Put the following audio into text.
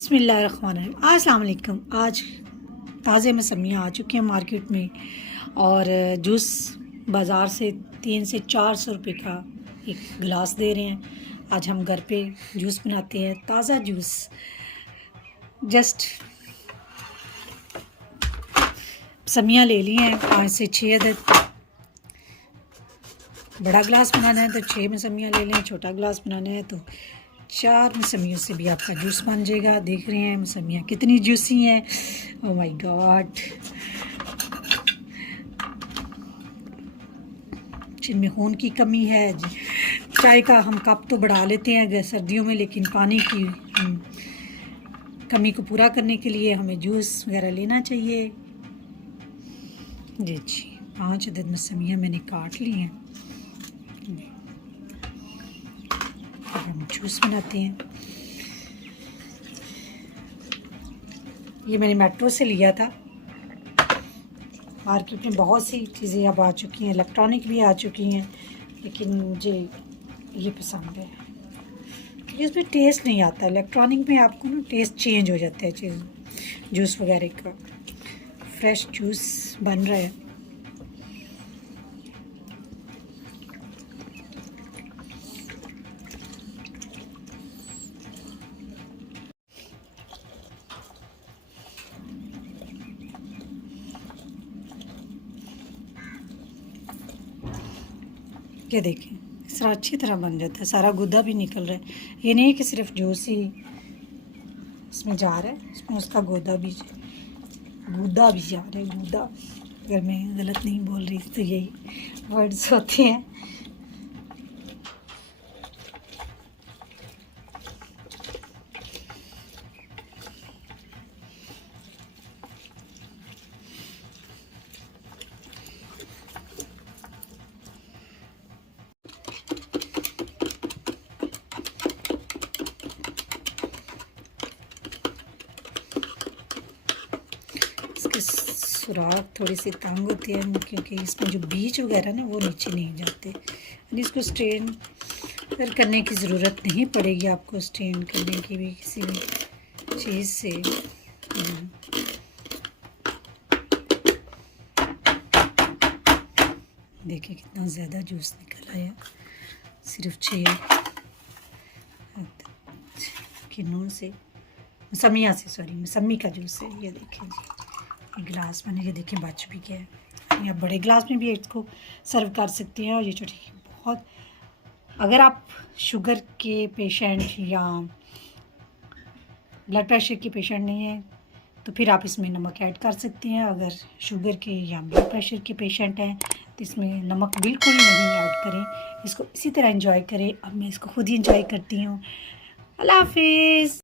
बिस्मिल्लाहिर्रहमानिर्रहीम। अस्सलाम वालेकुम। आज ताज़े मौसमियाँ आ चुकी हैं मार्केट में और जूस बाज़ार से 300 से 400 रुपये का एक गिलास दे रहे हैं। आज हम घर पे जूस बनाते हैं, ताज़ा जूस। जस्ट मौसमियाँ ले ली हैं 5 से 6 अदद। बड़ा गिलास बनाना है तो 6 मौसमियाँ ले लें, छोटा गिलास बनाना है तो 4 मौसमियों से भी आपका जूस बन जाएगा। देख रहे हैं मौसमियाँ कितनी जूसी हैं। ओह माय गॉड, जिनमें खून की कमी है। चाय का हम कप तो बढ़ा लेते हैं सर्दियों में, लेकिन पानी की कमी को पूरा करने के लिए हमें जूस वगैरह लेना चाहिए। जी 5 अदद मौसमियाँ मैंने काट ली हैं। अब हम जूस बनाते हैं। ये मैंने मेट्रो से लिया था। मार्केट में बहुत सी चीज़ें अब आ चुकी हैं, इलेक्ट्रॉनिक भी आ चुकी हैं, लेकिन मुझे ये पसंद है। इसमें टेस्ट नहीं आता। इलेक्ट्रॉनिक में आपको ना टेस्ट चेंज हो जाता है चीज़ जूस वगैरह का। फ्रेश जूस बन रहा है। ये देखें, इस तरह अच्छी तरह बन जाता है, सारा गुदा भी निकल रहा है। ये नहीं कि सिर्फ जूस ही इसमें जा रहा है, इसमें उसका गुदा भी जा रहा है। गुदा, अगर मैं गलत नहीं बोल रही तो यही वर्ड्स होते हैं। इसके सुराख थोड़ी सी तंग होती है क्योंकि इसमें जो बीज वगैरह ना वो नीचे नहीं जाते। यानी इसको स्ट्रेन करने की ज़रूरत नहीं पड़ेगी आपको, स्ट्रेन करने की भी किसी भी चीज़ से। देखिए कितना ज़्यादा जूस निकल आया, सिर्फ 6 किन्नों से, मौसमी का जूस है। ये देखें जी, गिलास मैंने ये देखें बच भी गया है। या बड़े गिलास में भी इसको सर्व कर सकते हैं। और ये छोटी बहुत, अगर आप शुगर के पेशेंट या ब्लड प्रेशर के पेशेंट नहीं हैं तो फिर आप इसमें नमक ऐड कर सकते हैं। अगर शुगर के या ब्लड प्रेशर के पेशेंट हैं तो इसमें नमक बिल्कुल नहीं ऐड करें। इसको इसी तरह एंजॉय करें। अब मैं इसको खुद ही एंजॉय करती हूँ। अल्लाह हाफिज़।